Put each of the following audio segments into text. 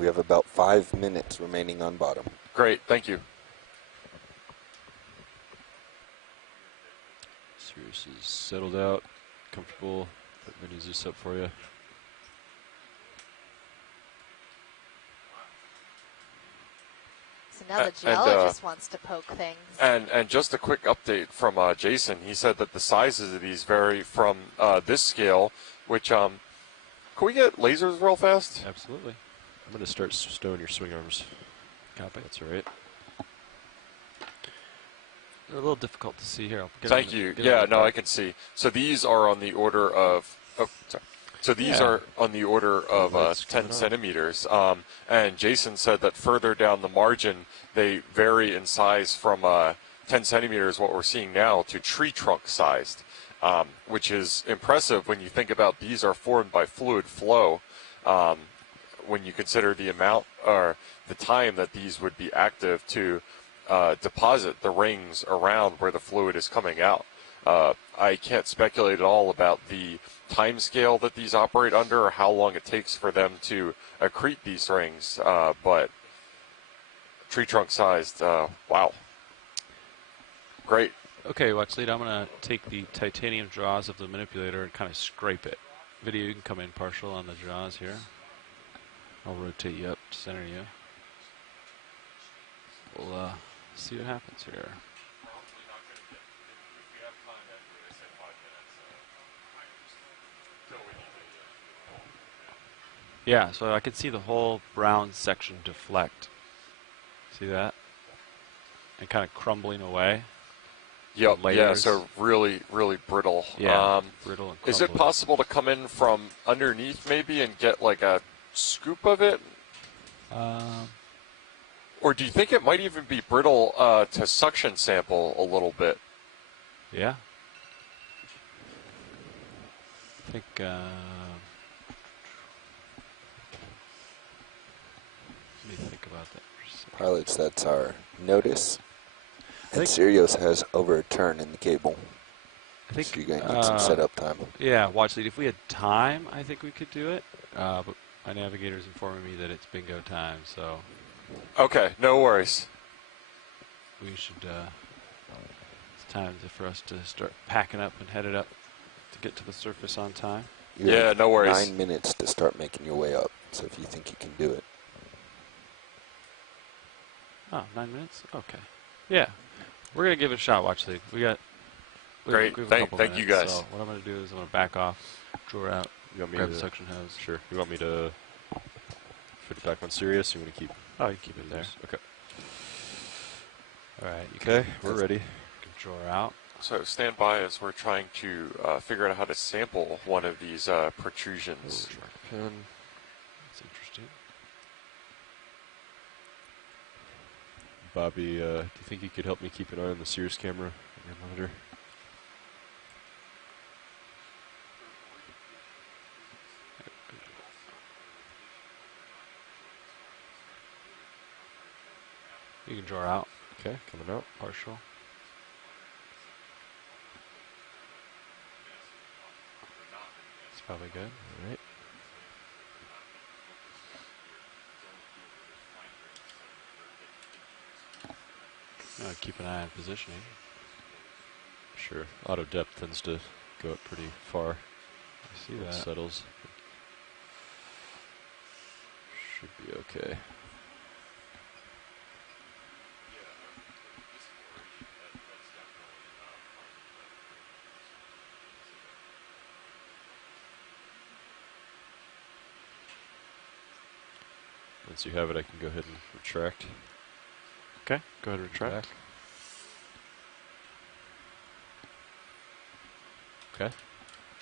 We have about 5 minutes remaining on bottom. Great, thank you. Sirius is settled out, comfortable. Put mini Zeus up for you. So now the geologist wants to poke things. And just a quick update from Jason. He said that the sizes of these vary from this scale, which, can we get lasers real fast? Absolutely. I'm going to start stowing your swing arms. Copy. That's all right. They're a little difficult to see here. Thank you. Yeah, no, I can see. So these are on the order of, So these are on the order of 10 centimeters. And Jason said that further down the margin, they vary in size from 10 centimeters, what we're seeing now, to tree trunk sized, which is impressive when you think about these are formed by fluid flow. When you consider the amount or the time that these would be active to deposit the rings around where the fluid is coming out. I can't speculate at all about the time scale that these operate under or how long it takes for them to accrete these rings, but tree trunk sized, wow. Great. Okay, watch lead. I'm going to take the titanium jaws of the manipulator and kind of scrape it. Video, you can come in partial on the jaws here. I'll rotate you up to center you. We'll see what happens here. Yeah, so I can see the whole brown section deflect. See that? And kind of crumbling away. Yep, yeah, so really, really brittle. Yeah, brittle and crumbling. Is it possible to come in from underneath maybe and get like a scoop of it? Or do you think it might even be brittle to suction sample a little bit? Yeah. I think, let me think about that for a second. Pilots, that's our notice. And Sirius has over a turn in the cable. I think so you're going to need some setup time. Yeah, watch lead. If we had time, I think we could do it. But my navigator's informing me that it's bingo time, so. Okay, no worries. We should, it's time for us to start packing up and headed up to get to the surface on time. Yeah, no worries. 9 minutes to start making your way up, so if you think you can do it. Oh, 9 minutes? Okay. Yeah. We're going to give it a shot, watch lead. Great, thank you guys. So what I'm going to do is I'm going to back off, draw out, grab the suction hose. Sure. You want me to fit it back on Sirius? You want to keep? Oh, you keep it there. Okay. All right. Okay, we're ready. You can draw out. So stand by as we're trying to figure out how to sample one of these protrusions. Pen. That's interesting. Bobby, do you think you could help me keep an eye on the Sirius camera on your monitor? You can draw out. Okay, coming out. Partial. That's probably good. All right. Keep an eye on positioning. Sure. Auto depth tends to go up pretty far. I see that. Settles. Should be okay. Once you have it, I can go ahead and retract. Okay, go ahead and retract. Okay,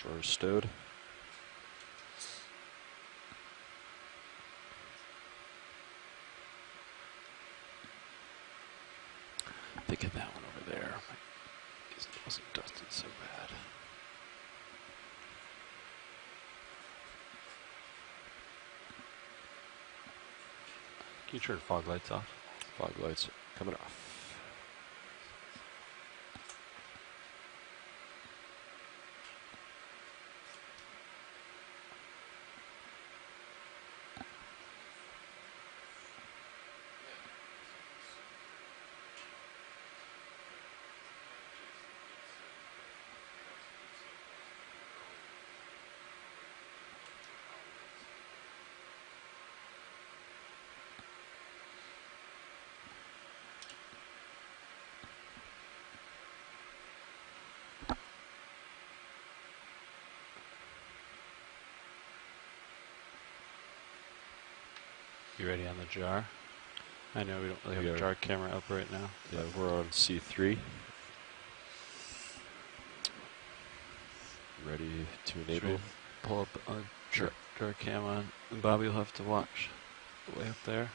drawer stowed. Think of that one over there. It wasn't dusted so bad. Can you turn fog lights off? Fog lights coming off. You ready on the jar? I know we don't really have a jar camera up right now. Yeah, we're on C3. Ready to enable. Pull up a jar cam on, and Bobby will have to watch. Way up there.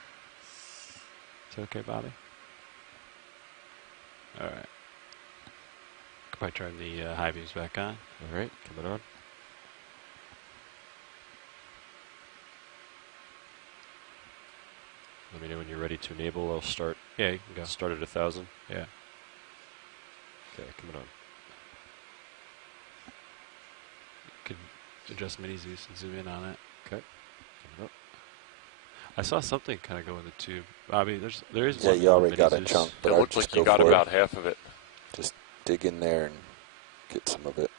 Is that okay, Bobby? All right. Could probably turn the high beams back on. All right, coming on. Let me know when you're ready to enable. I'll start. Yeah, you can go. Start at 1,000. Yeah. Okay, coming on. You can adjust mini zoom and zoom in on it. Okay, coming up. I saw something kind of go in the tube. Bobby, there is Yeah, one you already mini got a Zeus. chunk, It but I'd looks just like you go got for about it. half of it. Just dig in there and get some of it.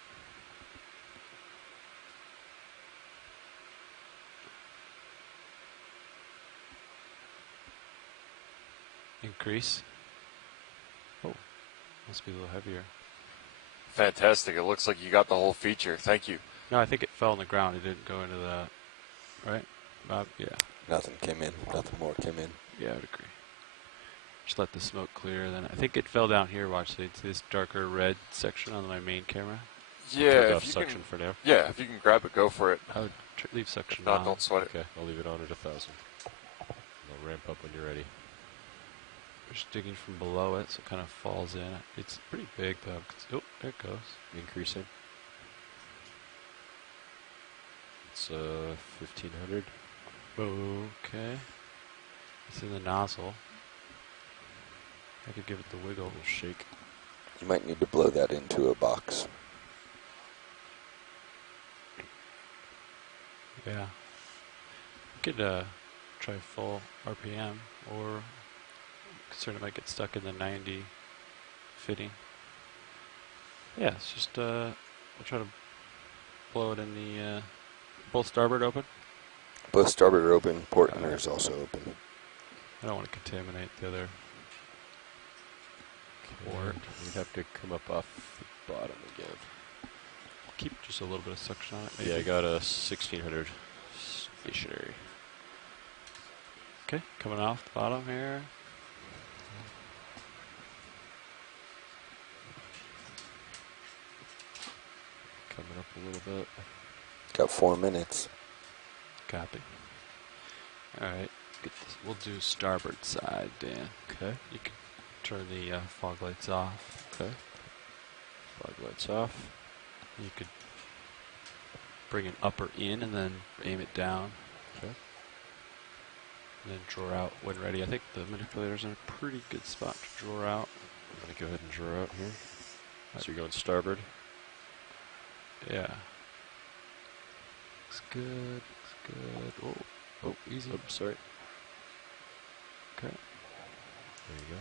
Increase. Oh, must be a little heavier. Fantastic. It looks like you got the whole feature. Thank you. No, I think it fell on the ground. It didn't go into the, right? Bob? Yeah. Nothing came in. Nothing more came in. Yeah, I would agree. Just let the smoke clear. Then I think it fell down here. Watch, it's this darker red section on my main camera. Yeah, Take if off you suction can, for now. yeah, if you can grab it, go for it. I would leave suction If not, on. don't sweat it. Okay, I'll leave it on at 1,000. I'll ramp up when you're ready. Just digging from below it, so it kind of falls in. It's pretty big though. Oh, there it goes. Increasing. It's 1,500. Okay. It's in the nozzle. I could give it the wiggle. We'll shake. You might need to blow that into a box. Yeah. You could try full RPM, or concerned it might get stuck in the 90 fitting. Yeah, it's just I'll try to blow it in the both starboard open. Both starboard are open. Port inner is also open. I don't want to contaminate the other. Or we'd have to come up off the bottom again. Keep just a little bit of suction on it. Maybe. Yeah, I got a 1,600 stationary. Okay, coming off the bottom here. Coming up a little bit. Got 4 minutes. Copy. All right, get this. We'll do starboard side, Dan. Okay. You can turn the fog lights off. Okay. Fog lights off. You could bring an upper in and then aim it down. Okay. And then draw out when ready. I think the manipulator's in a pretty good spot to draw out. I'm going to go ahead and draw out here. So you're going starboard. Yeah. Looks good. Looks good. Oh, easy. Oops, sorry. Okay. There you go.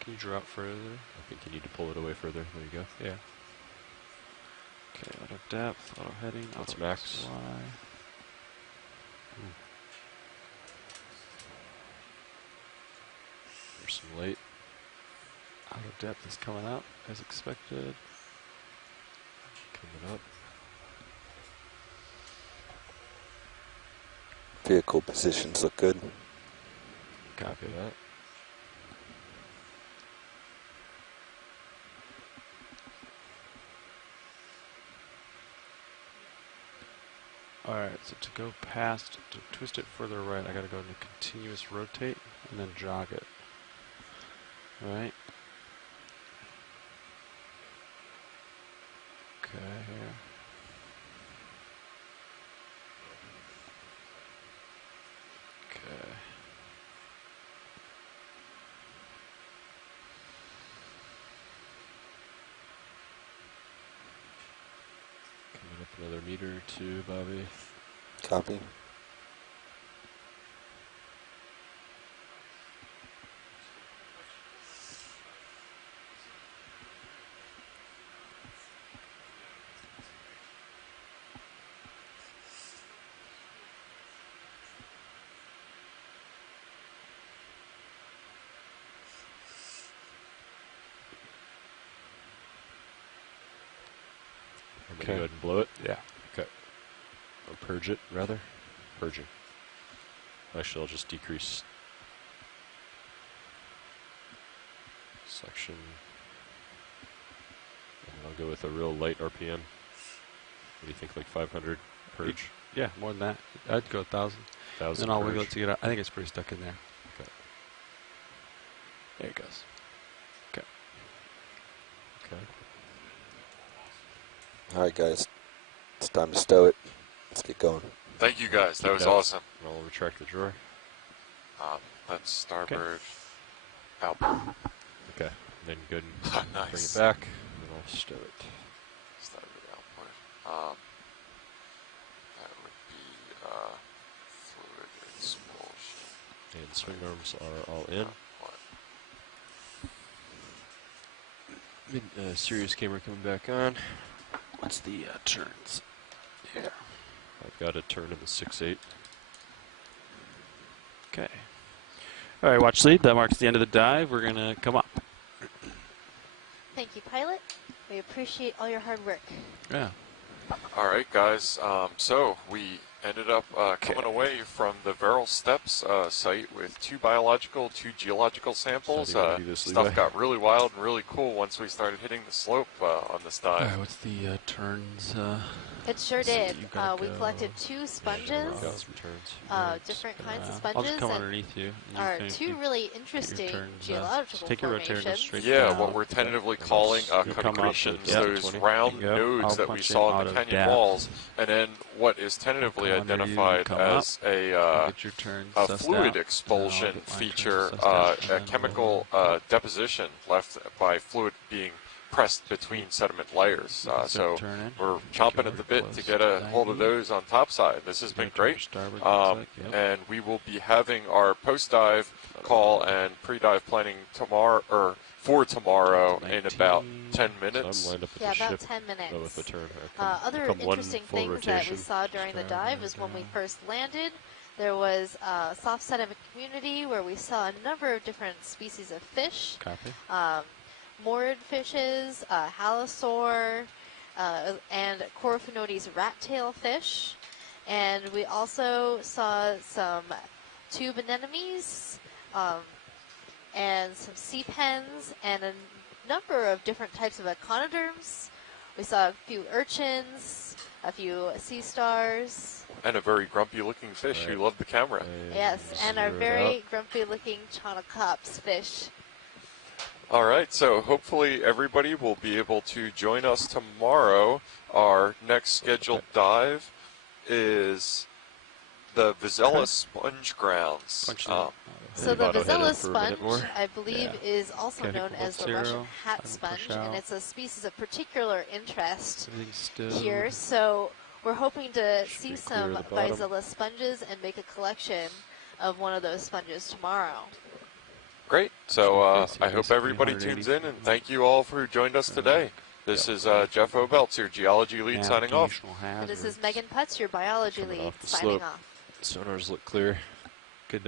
Can you draw out further? I think you need to pull it away further. There you go. Yeah. Okay, auto depth, auto heading, That's auto max. XY. There's some light. Auto depth is coming up as expected. Coming up. Vehicle positions look good. Copy that. Alright, so to go past, to twist it further right, I gotta go into continuous rotate and then jog it. Right? Okay, here. Okay. Coming up another meter or two, Bobby. Copy. I'm going to go ahead and blow it. Yeah. Okay. Or purge it, rather. Purging. Actually, I'll just decrease section. And I'll go with a real light RPM. What do you think, like 500 purge? Yeah, more than that. I'd go 1,000. 1,000 Then I'll purge? wiggle it to get out. I think it's pretty stuck in there. Okay. There it goes. Okay. Okay. All right, guys. It's time to stow it. Let's get going. Thank you guys. That Keep was it up. awesome. And I'll retract the drawer. That's starboard outboard. Okay. And then go ahead and bring it Nice. back, and then I'll stow it. Starboard outboard. That would be fluid expulsion. And swing arms are all in. Sirius camera coming back on. What's the turns? Yeah. I've got a turn in the 6/8. Okay. All right, watch lead. That marks the end of the dive. We're going to come up. Thank you, pilot. We appreciate all your hard work. Yeah. All right, guys. So we ended up coming away from the Verrill Steps site with 2 biological, 2 geological samples. So do you wanna do this, Stuff Levi? got really wild and really cool once we started hitting the slope on this All dive. right, what's the turns? It sure So did. you gotta We go- collected 2 sponges, Got some turns. different Spin kinds of around. I'll just sponges, come and underneath you. and you are can- 2 you really get your interesting turns, geological take your rotator and go formations. straight Yeah, down. what we're tentatively And calling I'll come up concretions, with- yeah, those 20. round There you go. nodes I'll that we punch in saw in out the of canyon depth. walls, and then what is tentatively I'll come under you, you identified come as a Get your turn a sussed fluid out, expulsion and then I'll get my turn feature, sussed out, and a then chemical deposition left by fluid being pressed between sediment layers. You can So start turning. we're Get chomping you at the bit to close get a hold of 90. those on topside. This has You been gotta turn great. starboard, looks like, yep. And we will be having our post-dive call and pre-dive planning tomorrow, or for tomorrow, in about 10 So minutes. I'm lined up with Yeah, the about ship. 10 minutes. With the turn. I Other come one interesting full things that we rotation. saw during the Start dive is when we down. first landed, there was a soft sediment community where we saw a number of different species of fish. Copy. Moored fishes, halosaur, and Coryphaenotes rat-tail fish. And we also saw some tube anemones, and some sea pens, and a number of different types of echinoderms. We saw a few urchins, a few sea stars. And a very grumpy-looking fish who loved the camera. Yes, and our zero it very out. grumpy-looking Chaunacops fish. All right, so hopefully everybody will be able to join us tomorrow. Our next scheduled dive is the Vizela Sponge Grounds. Punch it out. So the Auto head in Vizela for a minute sponge, more. I believe, Yeah. is also Okay, known hold as the 0, Russian hat and sponge, push and out. it's a species of particular interest Everything's still here. So we're hoping to Should see be clear some of the bottom. Vizela sponges and make a collection of one of those sponges tomorrow. Great. So Should I be hope basically everybody 180 tunes in, and feet. thank you all for who joined us today. This is Jeff Obelts, your geology lead, signing off. navigational And this is hazards. Megan Putz, your biology Coming lead, off the signing slope. off. Sonars look clear. Good